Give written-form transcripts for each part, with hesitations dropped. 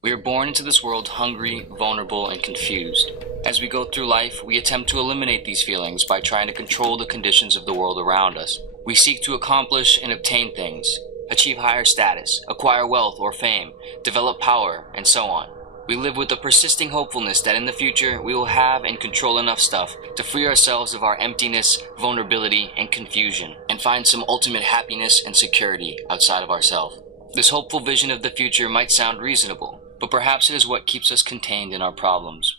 We are born into this world hungry, vulnerable, and confused. As we go through life, we attempt to eliminate these feelings by trying to control the conditions of the world around us. We seek to accomplish and obtain things, achieve higher status, acquire wealth or fame, develop power, and so on. We live with a persisting hopefulness that in the future we will have and control enough stuff to free ourselves of our emptiness, vulnerability, and confusion, and find some ultimate happiness and security outside of ourselves. This hopeful vision of the future might sound reasonable, but perhaps it is what keeps us contained in our problems.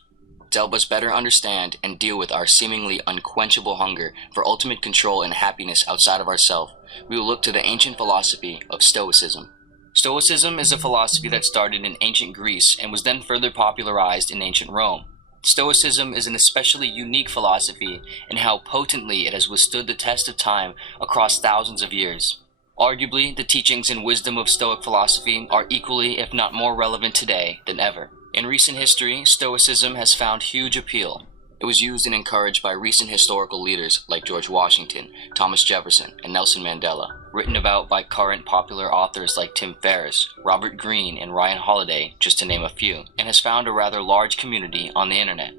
To help us better understand and deal with our seemingly unquenchable hunger for ultimate control and happiness outside of ourselves, we will look to the ancient philosophy of Stoicism. Stoicism is a philosophy that started in ancient Greece and was then further popularized in ancient Rome. Stoicism is an especially unique philosophy in how potently it has withstood the test of time across thousands of years. Arguably, the teachings and wisdom of Stoic philosophy are equally, if not more relevant today than ever. In recent history, Stoicism has found huge appeal. It was used and encouraged by recent historical leaders like George Washington, Thomas Jefferson, and Nelson Mandela, written about by current popular authors like Tim Ferriss, Robert Greene, and Ryan Holiday, just to name a few, and has found a rather large community on the internet.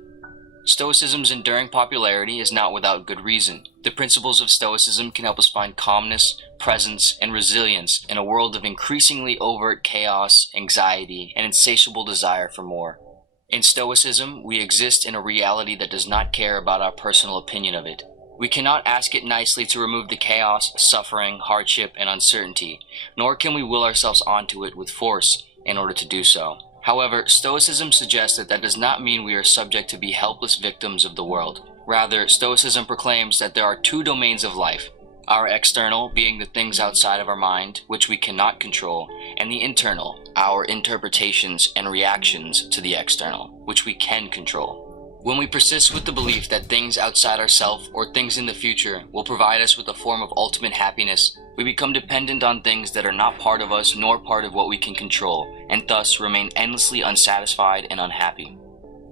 Stoicism's enduring popularity is not without good reason. The principles of Stoicism can help us find calmness, presence, and resilience in a world of increasingly overt chaos, anxiety, and insatiable desire for more. In Stoicism, we exist in a reality that does not care about our personal opinion of it. We cannot ask it nicely to remove the chaos, suffering, hardship, and uncertainty, nor can we will ourselves onto it with force in order to do so. However, Stoicism suggests that does not mean we are subject to be helpless victims of the world. Rather, Stoicism proclaims that there are two domains of life: our external, being the things outside of our mind, which we cannot control, and the internal, our interpretations and reactions to the external, which we can control. When we persist with the belief that things outside ourselves or things in the future will provide us with a form of ultimate happiness, we become dependent on things that are not part of us nor part of what we can control, and thus remain endlessly unsatisfied and unhappy.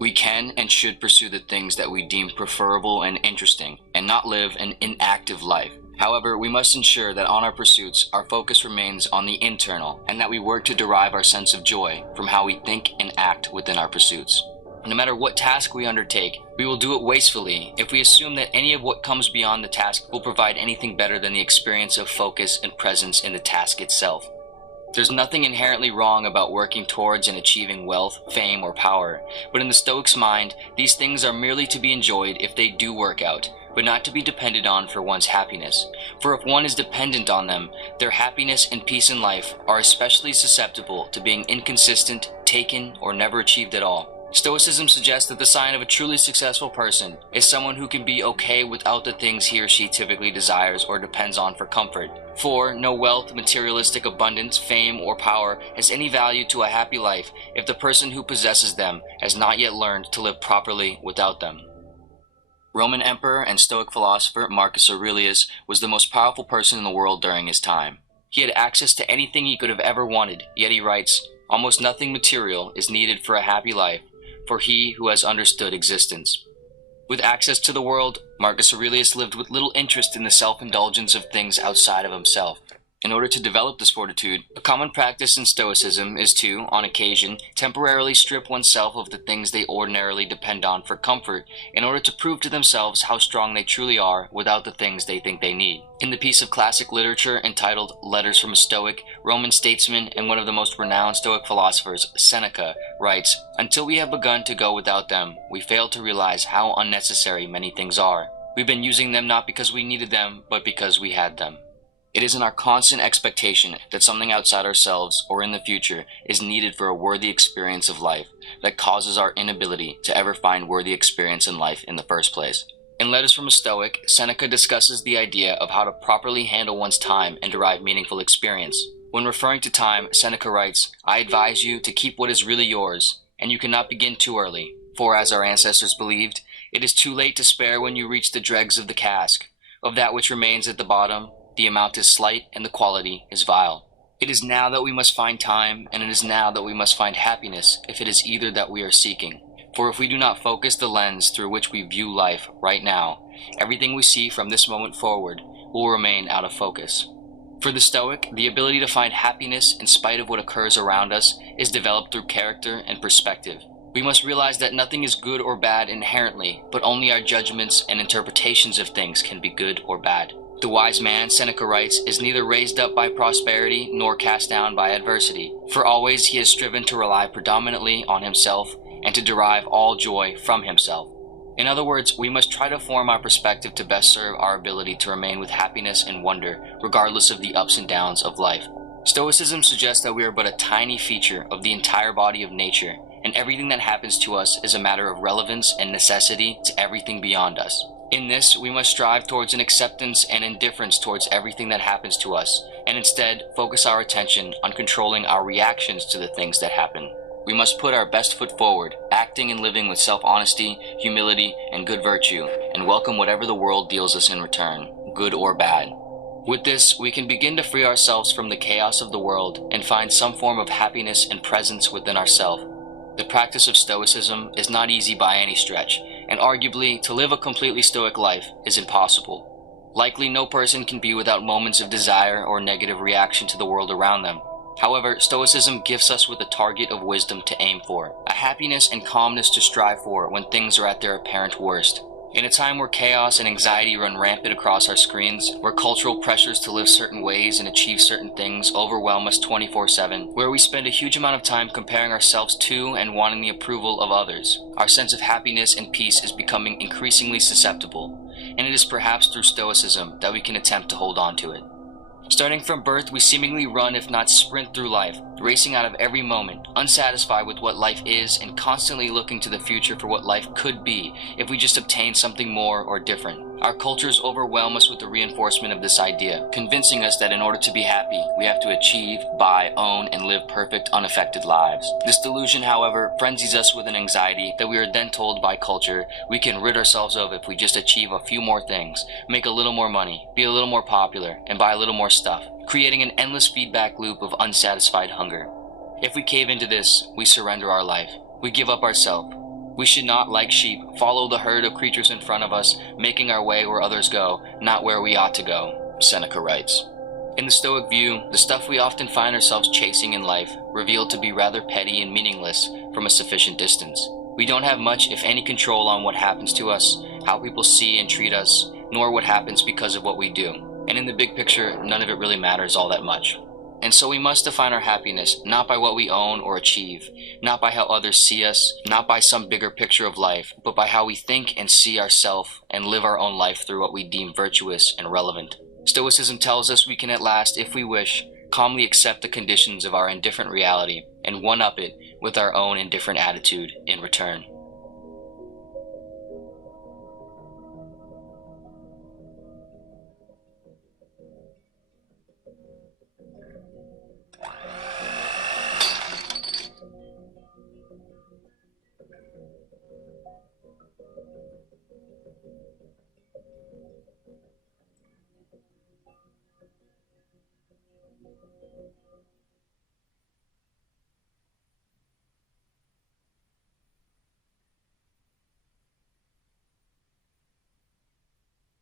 We can and should pursue the things that we deem preferable and interesting, and not live an inactive life. However, we must ensure that on our pursuits, our focus remains on the internal, and that we work to derive our sense of joy from how we think and act within our pursuits. No matter what task we undertake, we will do it wastefully if we assume that any of what comes beyond the task will provide anything better than the experience of focus and presence in the task itself. There's nothing inherently wrong about working towards and achieving wealth, fame, or power, but in the Stoic's mind, these things are merely to be enjoyed if they do work out, but not to be depended on for one's happiness. For if one is dependent on them, their happiness and peace in life are especially susceptible to being inconsistent, taken, or never achieved at all. Stoicism suggests that the sign of a truly successful person is someone who can be okay without the things he or she typically desires or depends on for comfort. For no wealth, materialistic abundance, fame, or power has any value to a happy life if the person who possesses them has not yet learned to live properly without them. Roman emperor and Stoic philosopher Marcus Aurelius was the most powerful person in the world during his time. He had access to anything he could have ever wanted, yet he writes, "Almost nothing material is needed for a happy life, for he who has understood existence." With access to the world, Marcus Aurelius lived with little interest in the self-indulgence of things outside of himself. In order to develop this fortitude, a common practice in Stoicism is to, on occasion, temporarily strip oneself of the things they ordinarily depend on for comfort in order to prove to themselves how strong they truly are without the things they think they need. In the piece of classic literature entitled Letters from a Stoic, Roman statesman and one of the most renowned Stoic philosophers, Seneca, writes, "Until we have begun to go without them, we fail to realize how unnecessary many things are. We've been using them not because we needed them, but because we had them." It is in our constant expectation that something outside ourselves or in the future is needed for a worthy experience of life that causes our inability to ever find worthy experience in life in the first place. In Letters from a Stoic, Seneca discusses the idea of how to properly handle one's time and derive meaningful experience. When referring to time, Seneca writes, "I advise you to keep what is really yours, and you cannot begin too early, for as our ancestors believed, it is too late to spare when you reach the dregs of the cask. Of that which remains at the bottom, the amount is slight and the quality is vile." It is now that we must find time, and it is now that we must find happiness if it is either that we are seeking. For if we do not focus the lens through which we view life right now, everything we see from this moment forward will remain out of focus. For the Stoic, the ability to find happiness in spite of what occurs around us is developed through character and perspective. We must realize that nothing is good or bad inherently, but only our judgments and interpretations of things can be good or bad. The wise man, Seneca writes, is neither raised up by prosperity nor cast down by adversity, for always he has striven to rely predominantly on himself and to derive all joy from himself. In other words, we must try to form our perspective to best serve our ability to remain with happiness and wonder, regardless of the ups and downs of life. Stoicism suggests that we are but a tiny feature of the entire body of nature, and everything that happens to us is a matter of relevance and necessity to everything beyond us. In this, we must strive towards an acceptance and indifference towards everything that happens to us, and instead focus our attention on controlling our reactions to the things that happen. We must put our best foot forward, acting and living with self-honesty, humility, and good virtue, and welcome whatever the world deals us in return, good or bad. With this, we can begin to free ourselves from the chaos of the world and find some form of happiness and presence within ourselves. The practice of Stoicism is not easy by any stretch, and arguably, to live a completely Stoic life is impossible. Likely, no person can be without moments of desire or negative reaction to the world around them. However, Stoicism gifts us with a target of wisdom to aim for, a happiness and calmness to strive for when things are at their apparent worst. In a time where chaos and anxiety run rampant across our screens, where cultural pressures to live certain ways and achieve certain things overwhelm us 24/7, where we spend a huge amount of time comparing ourselves to and wanting the approval of others, our sense of happiness and peace is becoming increasingly susceptible, and it is perhaps through Stoicism that we can attempt to hold on to it. Starting from birth, we seemingly run if not sprint through life, racing out of every moment, unsatisfied with what life is and constantly looking to the future for what life could be if we just obtained something more or different. Our cultures overwhelm us with the reinforcement of this idea, convincing us that in order to be happy, we have to achieve, buy, own, and live perfect, unaffected lives. This delusion, however, frenzies us with an anxiety that we are then told by culture we can rid ourselves of if we just achieve a few more things, make a little more money, be a little more popular, and buy a little more stuff, creating an endless feedback loop of unsatisfied hunger. If we cave into this, we surrender our life. We give up ourselves. We should not, like sheep, follow the herd of creatures in front of us, making our way where others go, not where we ought to go, Seneca writes. In the Stoic view, the stuff we often find ourselves chasing in life revealed to be rather petty and meaningless from a sufficient distance. We don't have much, if any, control on what happens to us, how people see and treat us, nor what happens because of what we do. And in the big picture, none of it really matters all that much. And so we must define our happiness not by what we own or achieve, not by how others see us, not by some bigger picture of life, but by how we think and see ourselves and live our own life through what we deem virtuous and relevant. Stoicism tells us we can at last, if we wish, calmly accept the conditions of our indifferent reality and one-up it with our own indifferent attitude in return.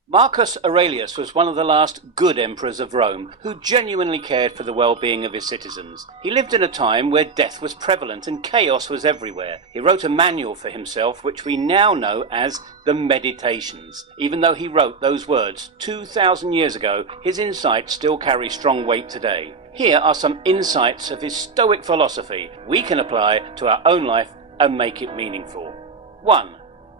Marcus Aurelius was one of the last good emperors of Rome who genuinely cared for the well-being of his citizens. He lived in a time where death was prevalent and chaos was everywhere. He wrote a manual for himself which we now know as the Meditations. Even though he wrote those words 2,000 years ago, his insights still carry strong weight today. Here are some insights of his Stoic philosophy we can apply to our own life and make it meaningful. 1.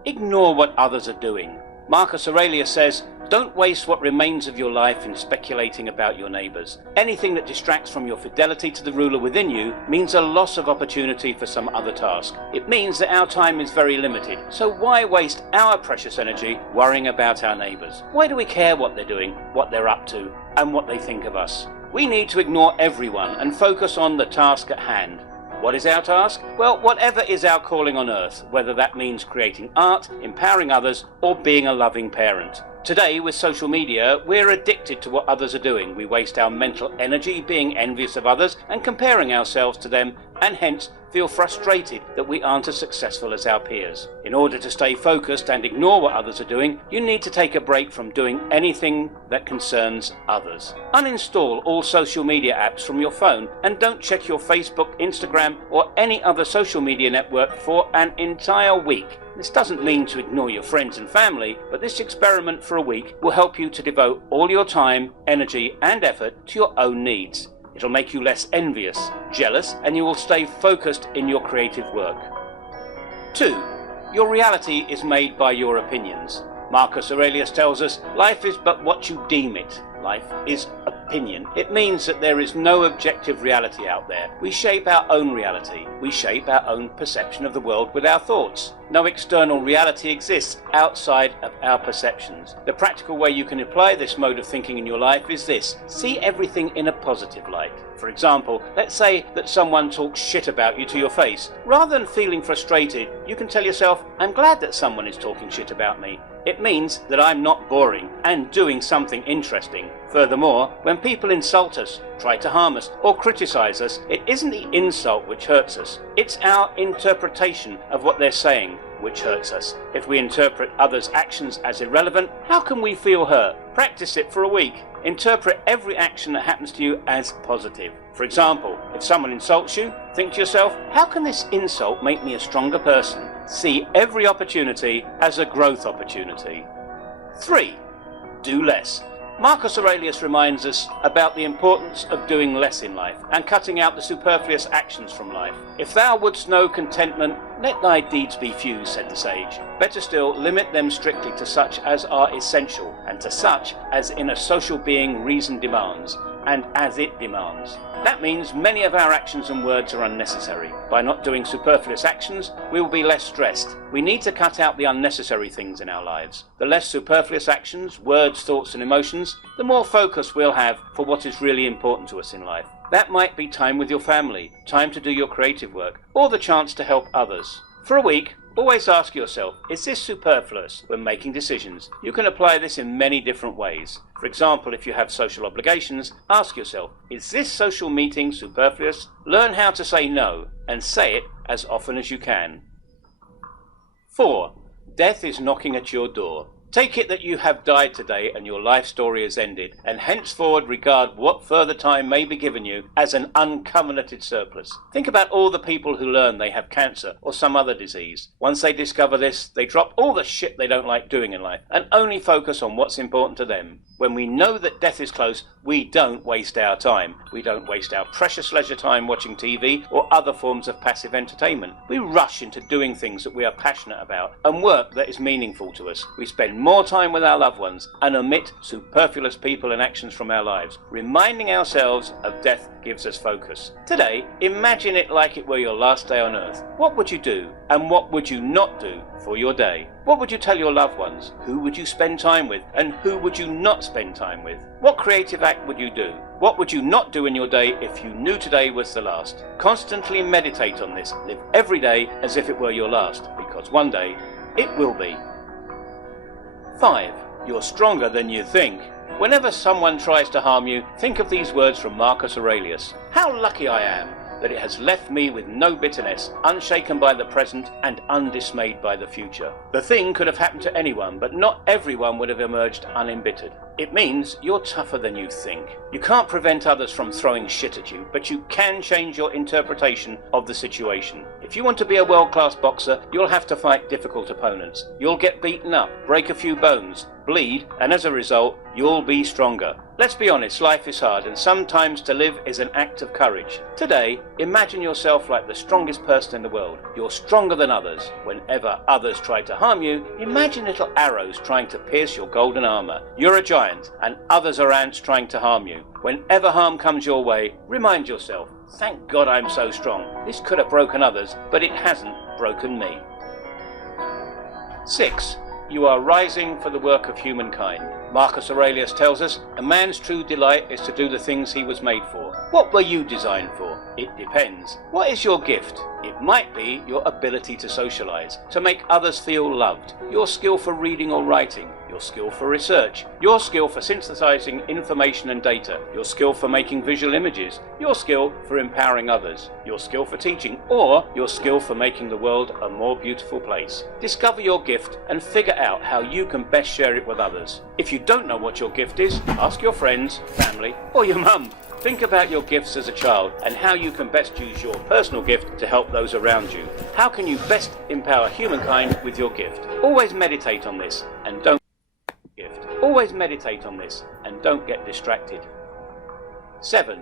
Ignore what others are doing. Marcus Aurelius says, don't waste what remains of your life in speculating about your neighbours. Anything that distracts from your fidelity to the ruler within you means a loss of opportunity for some other task. It means that our time is very limited, so why waste our precious energy worrying about our neighbours? Why do we care what they're doing, what they're up to, and what they think of us? We need to ignore everyone and focus on the task at hand. What is our task? Well, whatever is our calling on earth, whether that means creating art, empowering others, or being a loving parent. Today, with social media, we're addicted to what others are doing. We waste our mental energy being envious of others and comparing ourselves to them, and hence feel frustrated that we aren't as successful as our peers. In order to stay focused and ignore what others are doing, you need to take a break from doing anything that concerns others. Uninstall all social media apps from your phone and don't check your Facebook, Instagram, or any other social media network for an entire week. This doesn't mean to ignore your friends and family, but this experiment for a week will help you to devote all your time, energy, and effort to your own needs. It'll make you less envious, jealous, and you will stay focused in your creative work. 2. Your reality is made by your opinions. Marcus Aurelius tells us, life is but what you deem it. Life is opinion. It means that there is no objective reality out there. We shape our own reality. We shape our own perception of the world with our thoughts. No external reality exists outside of our perceptions. The practical way you can apply this mode of thinking in your life is this: see everything in a positive light. For example, let's say that someone talks shit about you to your face. Rather than feeling frustrated, you can tell yourself, I'm glad that someone is talking shit about me. It means that I'm not boring and doing something interesting. Furthermore, when people insult us, try to harm us, or criticize us, it isn't the insult which hurts us. It's our interpretation of what they're saying which hurts us. If we interpret others' actions as irrelevant, how can we feel hurt? Practice it for a week. Interpret every action that happens to you as positive. For example, if someone insults you, think to yourself, how can this insult make me a stronger person? See every opportunity as a growth opportunity. 3. Do less. Marcus Aurelius reminds us about the importance of doing less in life and cutting out the superfluous actions from life. If thou wouldst know contentment, let thy deeds be few, said the sage. Better still, limit them strictly to such as are essential, and to such as in a social being reason demands, and as it demands. That means many of our actions and words are unnecessary. By not doing superfluous actions, we will be less stressed. We need to cut out the unnecessary things in our lives. The less superfluous actions, words, thoughts and emotions, the more focus we'll have for what is really important to us in life. That might be time with your family, time to do your creative work, or the chance to help others. For a week, always ask yourself, is this superfluous when making decisions? You can apply this in many different ways. For example, if you have social obligations, ask yourself, is this social meeting superfluous? Learn how to say no, and say it as often as you can. 4. Death is knocking at your door. Take it that you have died today and your life story has ended, and henceforward regard what further time may be given you as an uncovenanted surplus. Think about all the people who learn they have cancer or some other disease. Once they discover this, they drop all the shit they don't like doing in life and only focus on what's important to them. When we know that death is close, we don't waste our time. We don't waste our precious leisure time watching TV or other forms of passive entertainment. We rush into doing things that we are passionate about and work that is meaningful to us. We spend more time with our loved ones and omit superfluous people and actions from our lives. Reminding ourselves of death gives us focus. Today, imagine it like it were your last day on earth. What would you do and what would you not do for your day? What would you tell your loved ones? Who would you spend time with and who would you not spend time with? What creative act would you do? What would you not do in your day if you knew today was the last? Constantly meditate on this. Live every day as if it were your last, because one day it will be. 5. You're stronger than you think. Whenever someone tries to harm you, think of these words from Marcus Aurelius. How lucky I am that it has left me with no bitterness, unshaken by the present and undismayed by the future. The thing could have happened to anyone, but not everyone would have emerged unembittered. It means you're tougher than you think. You can't prevent others from throwing shit at you, but you can change your interpretation of the situation. If you want to be a world-class boxer, you'll have to fight difficult opponents. You'll get beaten up, break a few bones, bleed, and as a result, you'll be stronger. Let's be honest, life is hard, and sometimes to live is an act of courage. Today, imagine yourself like the strongest person in the world. You're stronger than others. Whenever others try to harm you, imagine little arrows trying to pierce your golden armor. You're a giant, and others are ants trying to harm you. Whenever harm comes your way, remind yourself, thank God I'm so strong. This could have broken others, but it hasn't broken me. 6. You are rising for the work of humankind. Marcus Aurelius tells us, a man's true delight is to do the things he was made for. What were you designed for? It depends. What is your gift? It might be your ability to socialize, to make others feel loved, your skill for reading or writing, your skill for research, your skill for synthesizing information and data, your skill for making visual images, your skill for empowering others, your skill for teaching, or your skill for making the world a more beautiful place. Discover your gift and figure out how you can best share it with others. If you don't know what your gift is, ask your friends, family, or your mum. Think about your gifts as a child and how you can best use your personal gift to help those around you. How can you best empower humankind with your gift? Always meditate on this and don't get distracted. 7.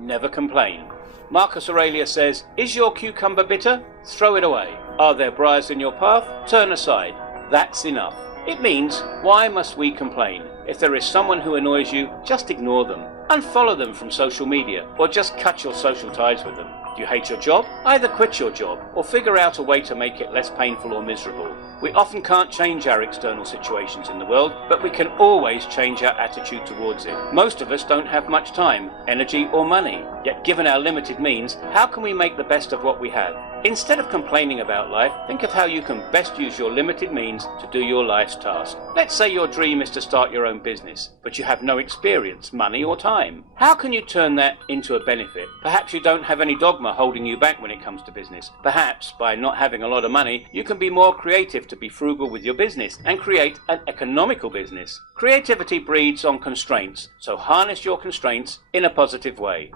Never complain. Marcus Aurelius says, is your cucumber bitter? Throw it away. Are there briars in your path? Turn aside. That's enough. It means, why must we complain? If there is someone who annoys you, just ignore them. Unfollow them from social media, or just cut your social ties with them. Do you hate your job? Either quit your job, or figure out a way to make it less painful or miserable. We often can't change our external situations in the world, but we can always change our attitude towards it. Most of us don't have much time, energy, or money. Yet given our limited means, how can we make the best of what we have? Instead of complaining about life, think of how you can best use your limited means to do your life's task. Let's say your dream is to start your own business, but you have no experience, money, or time. How can you turn that into a benefit? Perhaps you don't have any dogma holding you back when it comes to business. Perhaps, by not having a lot of money, you can be more creative to be frugal with your business and create an economical business. Creativity breeds on constraints, so harness your constraints in a positive way.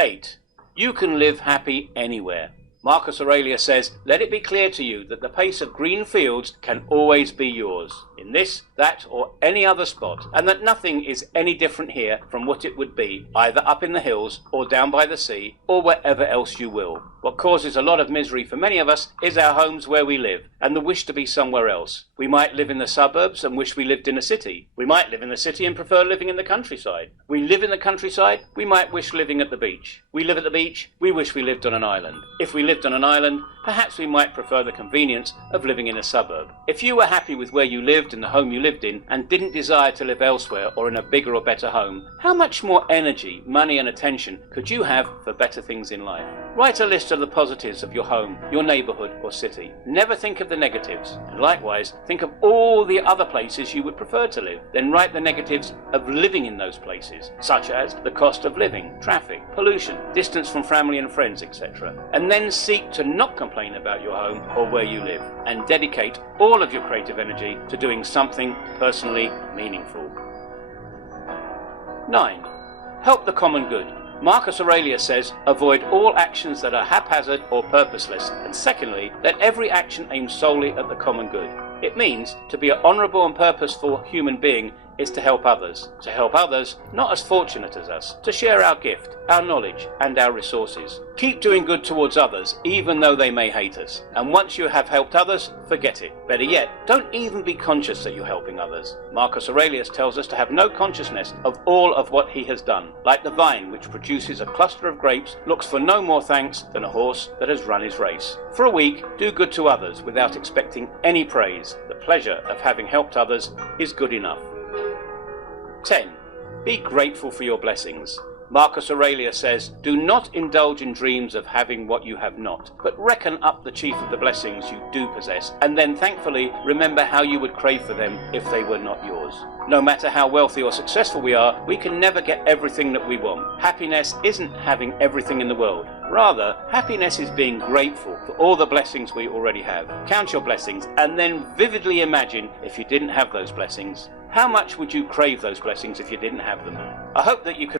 8. You can live happy anywhere. Marcus Aurelius says, let it be clear to you that the pace of green fields can always be yours, in this, that, or any other spot, and that nothing is any different here from what it would be, either up in the hills, or down by the sea, or wherever else you will. What causes a lot of misery for many of us is our homes where we live, and the wish to be somewhere else. We might live in the suburbs and wish we lived in a city. We might live in the city and prefer living in the countryside. We live in the countryside, we might wish living at the beach. We live at the beach, we wish we lived on an island. If we lived on an island, perhaps we might prefer the convenience of living in a suburb. If you were happy with where you lived and the home you lived in, and didn't desire to live elsewhere or in a bigger or better home, how much more energy, money and attention could you have for better things in life? Write a list of the positives of your home, your neighbourhood or city. Never think of the negatives, and likewise think of all the other places you would prefer to live. Then write the negatives of living in those places, such as the cost of living, traffic, pollution, distance from family and friends, etc. And then seek to not complain about your home or where you live, and dedicate all of your creative energy to doing something personally meaningful. 9. Help the common good. Marcus Aurelius says, avoid all actions that are haphazard or purposeless, and secondly, let every action aim solely at the common good. It means to be an honourable and purposeful human being is to help others. To help others, not as fortunate as us. To share our gift, our knowledge, and our resources. Keep doing good towards others, even though they may hate us. And once you have helped others, forget it. Better yet, don't even be conscious that you're helping others. Marcus Aurelius tells us to have no consciousness of all of what he has done. Like the vine which produces a cluster of grapes, looks for no more thanks than a horse that has run his race. For a week, do good to others without expecting any praise. The pleasure of having helped others is good enough. 10. Be grateful for your blessings. Marcus Aurelius says, do not indulge in dreams of having what you have not, but reckon up the chief of the blessings you do possess, and then thankfully remember how you would crave for them if they were not yours. No matter how wealthy or successful we are, we can never get everything that we want. Happiness isn't having everything in the world. Rather, happiness is being grateful for all the blessings we already have. Count your blessings, and then vividly imagine if you didn't have those blessings. How much would you crave those blessings if you didn't have them? I hope that you could